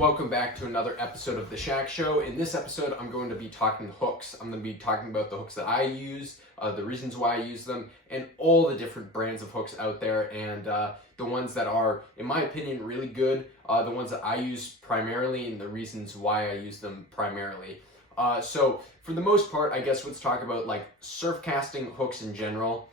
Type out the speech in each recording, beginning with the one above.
Welcome back to another episode of The Shack Show. In this episode, I'm going to be talking hooks. I'm going to be talking about the hooks that I use, the reasons why I use them, and all the different brands of hooks out there, and the ones that are, in my opinion, really good, the ones that I use primarily, and the reasons why I use them primarily. So, for the most part, I guess let's talk about like surf casting hooks in general.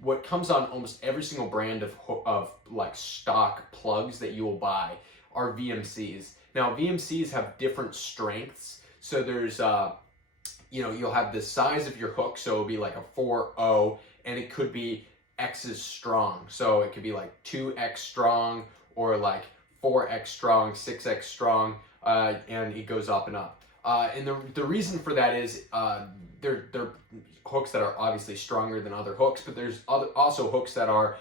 What comes on almost every single brand of like stock plugs that you will buy are VMCs. Now VMCs have different strengths. So there's you'll have the size of your hook, so it'll be like a 4.0, and it could be X's strong. So it could be like 2X strong, or like 4X strong, 6X strong, and it goes up and up. And the reason for that is they're hooks that are obviously stronger than other hooks, but there's also hooks that are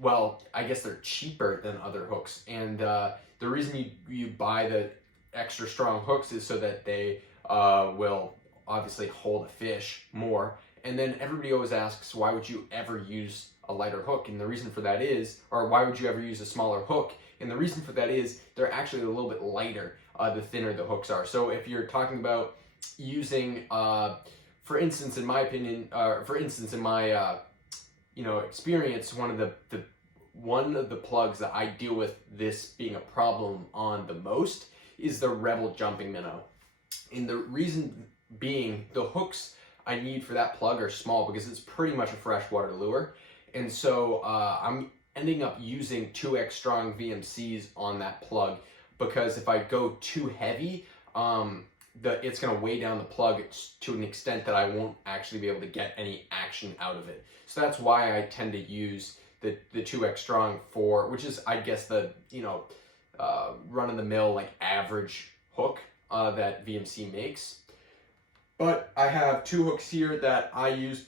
well, I guess they're cheaper than other hooks, and the reason you buy the extra strong hooks is so that they will obviously hold a fish more. And then everybody always asks, why would you ever use a lighter hook? And the reason for that is, or why would you ever use a smaller hook? And the reason for that is they're actually a little bit lighter the thinner the hooks are. So if you're talking about using, for instance, in my opinion, experience, one of the plugs that I deal with this being a problem on the most is the Rebel jumping minnow. And the reason being, the hooks I need for that plug are small because it's pretty much a freshwater lure. And so I'm ending up using 2X strong VMCs on that plug, because if I go too heavy, it's going to weigh down the plug to an extent that I won't actually be able to get any action out of it. So that's why I tend to use the 2X strong for, which is, I guess, the run-of-the-mill like average hook that VMC makes. But I have two hooks here that I use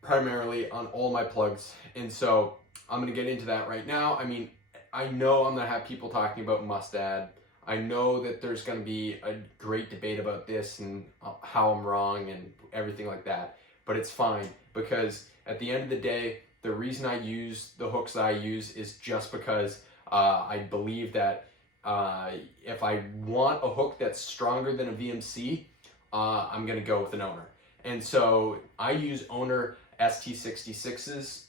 primarily on all my plugs, and so I'm going to get into that right now. I mean, I know I'm going to have people talking about mustad. I know that there's going to be a great debate about this and how I'm wrong and everything like that, but it's fine, because at the end of the day, the reason I use the hooks that I use is just because I believe that if I want a hook that's stronger than a VMC, I'm going to go with an owner. And so I use owner ST66s,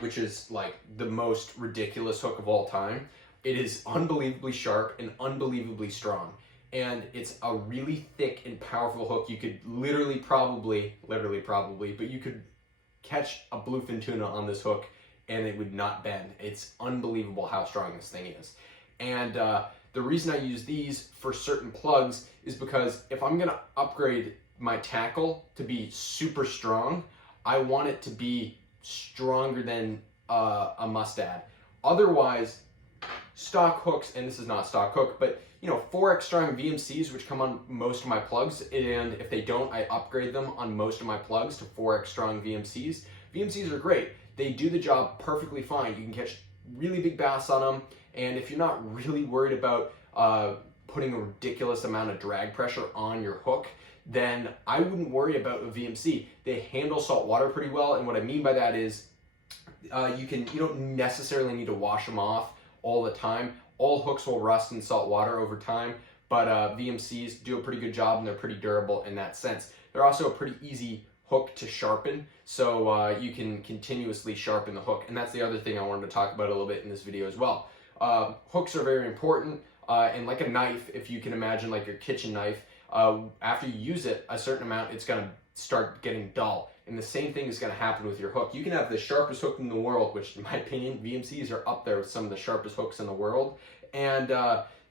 which is like the most ridiculous hook of all time. It is unbelievably sharp and unbelievably strong. And it's a really thick and powerful hook. You could literally probably, but you could catch a bluefin tuna on this hook and it would not bend. It's unbelievable how strong this thing is. And the reason I use these for certain plugs is because if I'm gonna upgrade my tackle to be super strong, I want it to be stronger than a mustad. Otherwise, stock hooks, and this is not a stock hook, but 4X strong VMCs, which come on most of my plugs, and if they don't, I upgrade them on most of my plugs to 4X strong VMCs. VMCs are great. They do the job perfectly fine. You can catch really big bass on them, and if you're not really worried about putting a ridiculous amount of drag pressure on your hook, then I wouldn't worry about a VMC. They handle salt water pretty well, and what I mean by that is you don't necessarily need to wash them off all the time. All hooks will rust in salt water over time, but VMCs do a pretty good job, and they're pretty durable in that sense. They're also a pretty easy hook to sharpen, so you can continuously sharpen the hook. And that's the other thing I wanted to talk about a little bit in this video as well. Hooks are very important, and like a knife, if you can imagine like your kitchen knife, after you use it a certain amount, it's going to start getting dull. And the same thing is going to happen with your hook. You can have the sharpest hook in the world, which in my opinion, VMCs are up there with some of the sharpest hooks in the world. And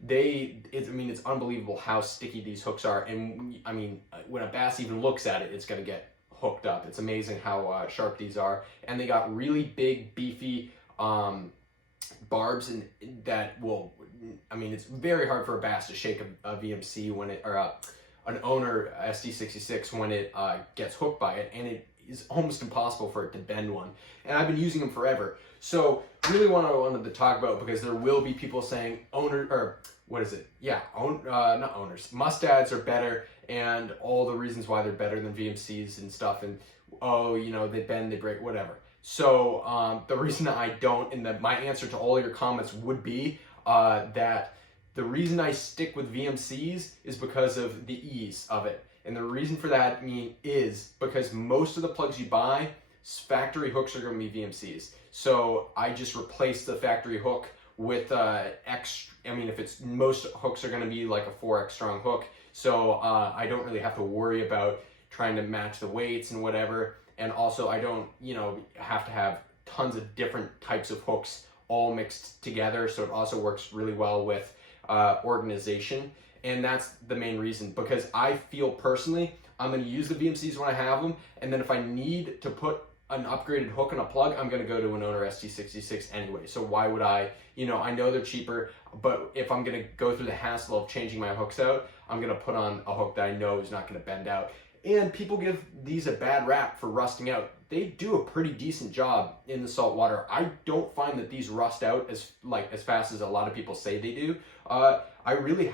it's unbelievable how sticky these hooks are. And I mean, when a bass even looks at it, it's going to get hooked up. It's amazing how sharp these are. And they got really big, beefy barbs, and that will, it's very hard for a bass to shake a VMC when it, or an owner SD66 when it gets hooked by it, and it is almost impossible for it to bend one. And I've been using them forever. So really what I wanted to talk about, because there will be people saying not owners, mustads are better, and all the reasons why they're better than VMCs and stuff, and they bend, they break, whatever. So the reason I don't, and my answer to all your comments would be that the reason I stick with VMCs is because of the ease of it. And the reason for that is because most of the plugs you buy, factory hooks are going to be VMCs. So I just replace the factory hook with most hooks are going to be like a 4X strong hook. So I don't really have to worry about trying to match the weights and whatever. And also I don't, have to have tons of different types of hooks all mixed together. So it also works really well with organization. And that's the main reason, because I feel personally, I'm going to use the VMCs when I have them. And then if I need to put an upgraded hook and a plug, I'm going to go to an Owner ST66 anyway. So why would I know they're cheaper, but if I'm going to go through the hassle of changing my hooks out, I'm going to put on a hook that I know is not going to bend out. And people give these a bad rap for rusting out. They do a pretty decent job in the salt water. I don't find that these rust out as fast as a lot of people say they do. I really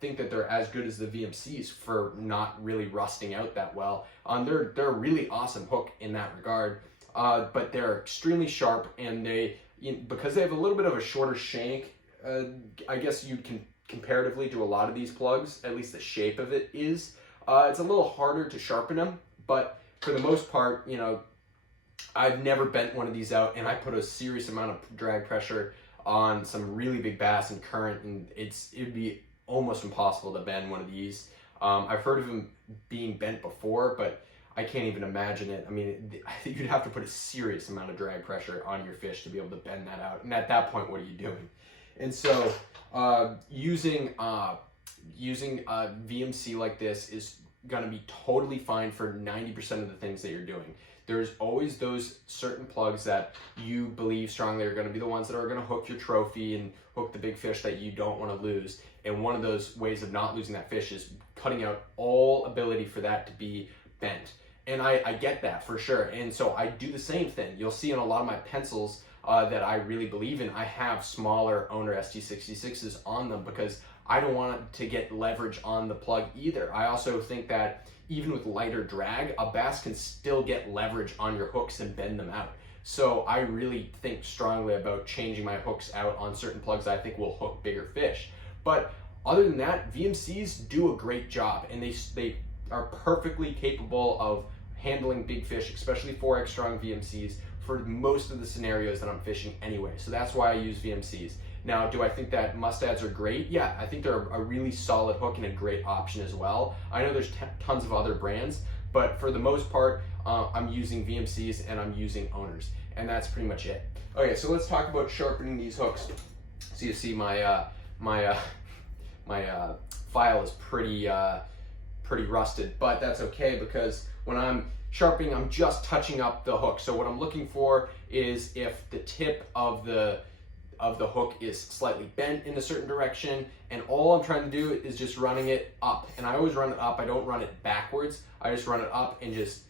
think that they're as good as the VMCs for not really rusting out that well. They're a really awesome hook in that regard, but they're extremely sharp, and because they have a little bit of a shorter shank, I guess you can comparatively to a lot of these plugs, at least the shape of it is, it's a little harder to sharpen them, but for the most part, I've never bent one of these out, and I put a serious amount of drag pressure on some really big bass and current, and it'd be almost impossible to bend one of these. I've heard of them being bent before, but I can't even imagine it. I mean, you'd have to put a serious amount of drag pressure on your fish to be able to bend that out. And at that point, what are you doing? And so using a VMC like this is going to be totally fine for 90% of the things that you're doing. There's always those certain plugs that you believe strongly are going to be the ones that are going to hook your trophy and hook the big fish that you don't want to lose. And one of those ways of not losing that fish is cutting out all ability for that to be bent. And I get that for sure. And so I do the same thing. You'll see in a lot of my pencils that I really believe in, I have smaller Owner ST66s on them because I don't want to get leverage on the plug either. I also think that even with lighter drag, a bass can still get leverage on your hooks and bend them out. So I really think strongly about changing my hooks out on certain plugs that I think will hook bigger fish. But other than that, VMCs do a great job, and they are perfectly capable of handling big fish, especially 4X strong VMCs, for most of the scenarios that I'm fishing anyway. So that's why I use VMCs. Now, do I think that mustads are great? Yeah, I think they're a really solid hook and a great option as well. I know there's tons of other brands, but for the most part, I'm using VMCs and I'm using Owners, and that's pretty much it. Okay, so let's talk about sharpening these hooks. So you see my file is pretty rusted, but that's okay because when I'm sharpening, I'm just touching up the hook. So what I'm looking for is if the tip of the hook is slightly bent in a certain direction, and all I'm trying to do is just running it up. And I always run it up. I don't run it backwards. I just run it up and just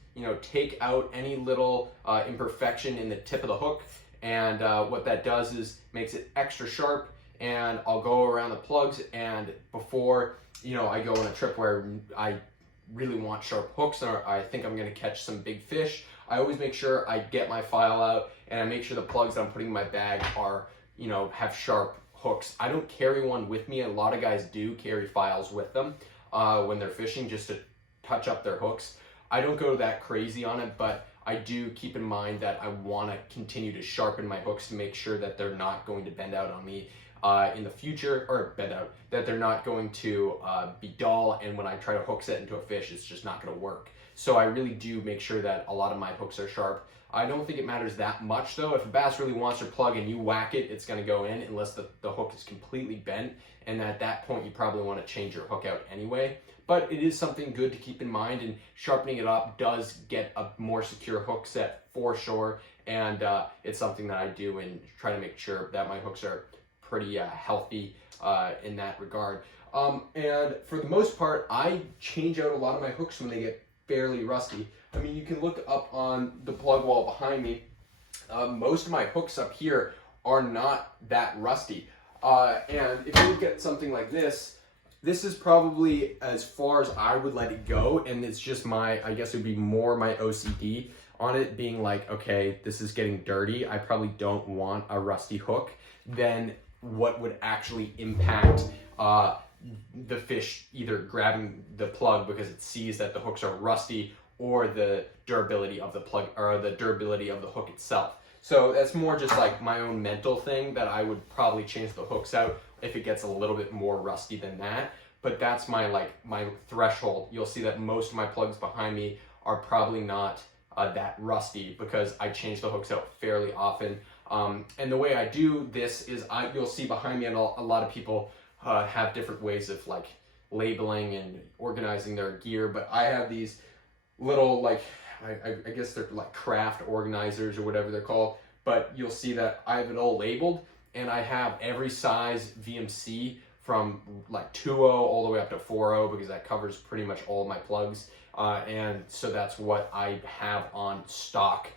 take out any little imperfection in the tip of the hook. And what that does is makes it extra sharp. And I'll go around the plugs, and before I go on a trip where I really want sharp hooks or I think I'm going to catch some big fish, I always make sure I get my file out and I make sure the plugs that I'm putting in my bag are have sharp hooks. I don't carry one with me. A lot of guys do carry files with them when they're fishing just to touch up their hooks. I don't go that crazy on it, but I do keep in mind that I want to continue to sharpen my hooks to make sure that they're not going to bend out on me in the future, or bend out, that they're not going to be dull, and when I try to hook set into a fish, it's just not going to work. So I really do make sure that a lot of my hooks are sharp. I don't think it matters that much though. If a bass really wants your plug and you whack it, it's going to go in unless the hook is completely bent, and at that point you probably want to change your hook out anyway. But it is something good to keep in mind, and sharpening it up does get a more secure hook set for sure, and it's something that I do and try to make sure that my hooks are pretty healthy in that regard. And for the most part, I change out a lot of my hooks when they get fairly rusty. I mean, you can look up on the plug wall behind me. Most of my hooks up here are not that rusty. And if you look at something like this, this is probably as far as I would let it go, and it's just I guess it would be more my OCD on it being like, okay, this is getting dirty, I probably don't want a rusty hook. Then what would actually impact the fish either grabbing the plug because it sees that the hooks are rusty, or the durability of the plug, or the durability of the hook itself. So that's more just like my own mental thing, that I would probably change the hooks out if it gets a little bit more rusty than that. But that's my my threshold. You'll see that most of my plugs behind me are probably not that rusty, because I change the hooks out fairly often. And the way I do this is, you'll see behind me, and a lot of people have different ways of like labeling and organizing their gear, but I have these little, like, I guess they're like craft organizers or whatever they're called, but you'll see that I have it all labeled, and I have every size VMC from like 2.0 all the way up to 4.0, because that covers pretty much all my plugs. And so that's what I have on stock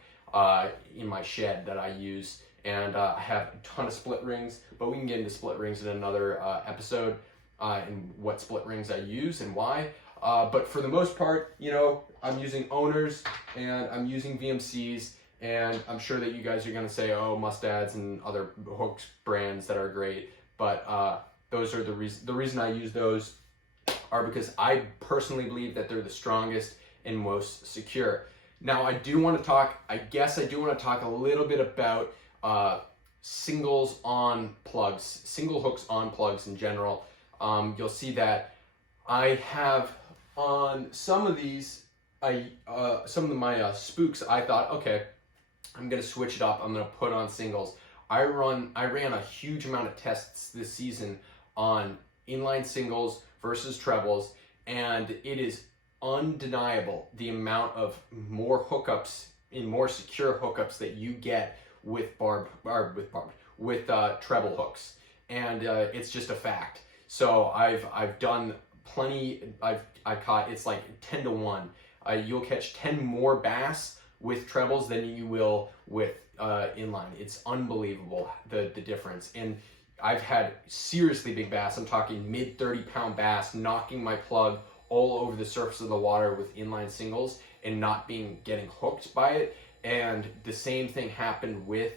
in my shed that I use. And I have a ton of split rings, but we can get into split rings in another episode, and what split rings I use and why. But for the most part, you know, I'm using owners and I'm using VMCs, and I'm sure that you guys are going to say, oh, Mustads and other hooks brands that are great. But those are the reason I use those are because I personally believe that they're the strongest and most secure. Now, I do want to talk a little bit about singles on plugs, single hooks on plugs in general. You'll see that I have on some of these, some of my spooks, I thought, okay, I'm gonna switch it up. I'm gonna put on singles. I ran a huge amount of tests this season on inline singles versus trebles, and it is undeniable the amount of more hookups and more secure hookups that you get with treble hooks, and it's just a fact. So I've done plenty. I caught, it's like 10 to 1. You'll catch 10 more bass with trebles than you will with inline. It's unbelievable the difference. And I've had seriously big bass. I'm talking mid 30-pound bass knocking my plug all over the surface of the water with inline singles and not getting hooked by it. And the same thing happened with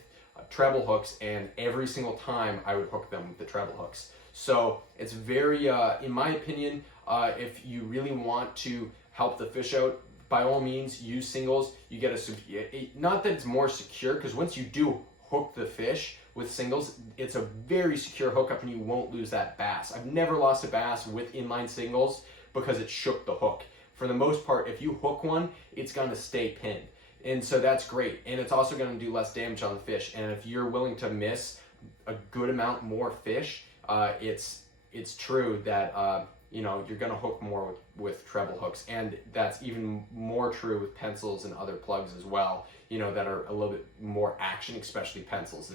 treble hooks, and every single time I would hook them with the treble hooks. So it's very, in my opinion, if you really want to help the fish out, by all means use singles. You get not that it's more secure, because once you do hook the fish with singles, it's a very secure hookup and you won't lose that bass. I've never lost a bass with inline singles because it shook the hook. For the most part, if you hook one, it's going to stay pinned. And so that's great. And it's also going to do less damage on the fish. And if you're willing to miss a good amount more fish, it's true that you know, you're going to hook more with treble hooks. And that's even more true with pencils and other plugs as well, you know, that are a little bit more action, especially pencils.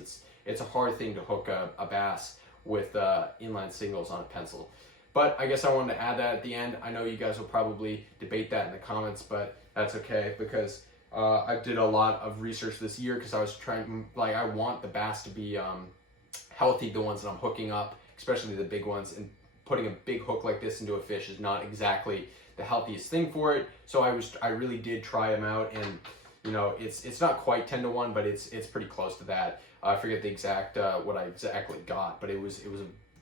It's a hard thing to hook a bass with inline singles on a pencil. But I guess I wanted to add that at the end. I know you guys will probably debate that in the comments, but that's okay, because I did a lot of research this year, because I was trying, like, I want the bass to be healthy, the ones that I'm hooking up, especially the big ones, and putting a big hook like this into a fish is not exactly the healthiest thing for it. So I really did try them out, and you know, it's not quite 10 to 1, but it's pretty close to that. I forget the exact what I exactly got, but it was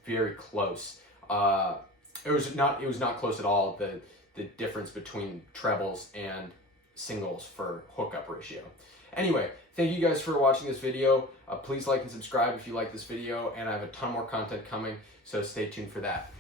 very close. It was not close at all, the difference between trebles and singles for hookup ratio. Anyway, thank you guys for watching this video. Please like and subscribe if you like this video, and I have a ton more content coming, so stay tuned for that.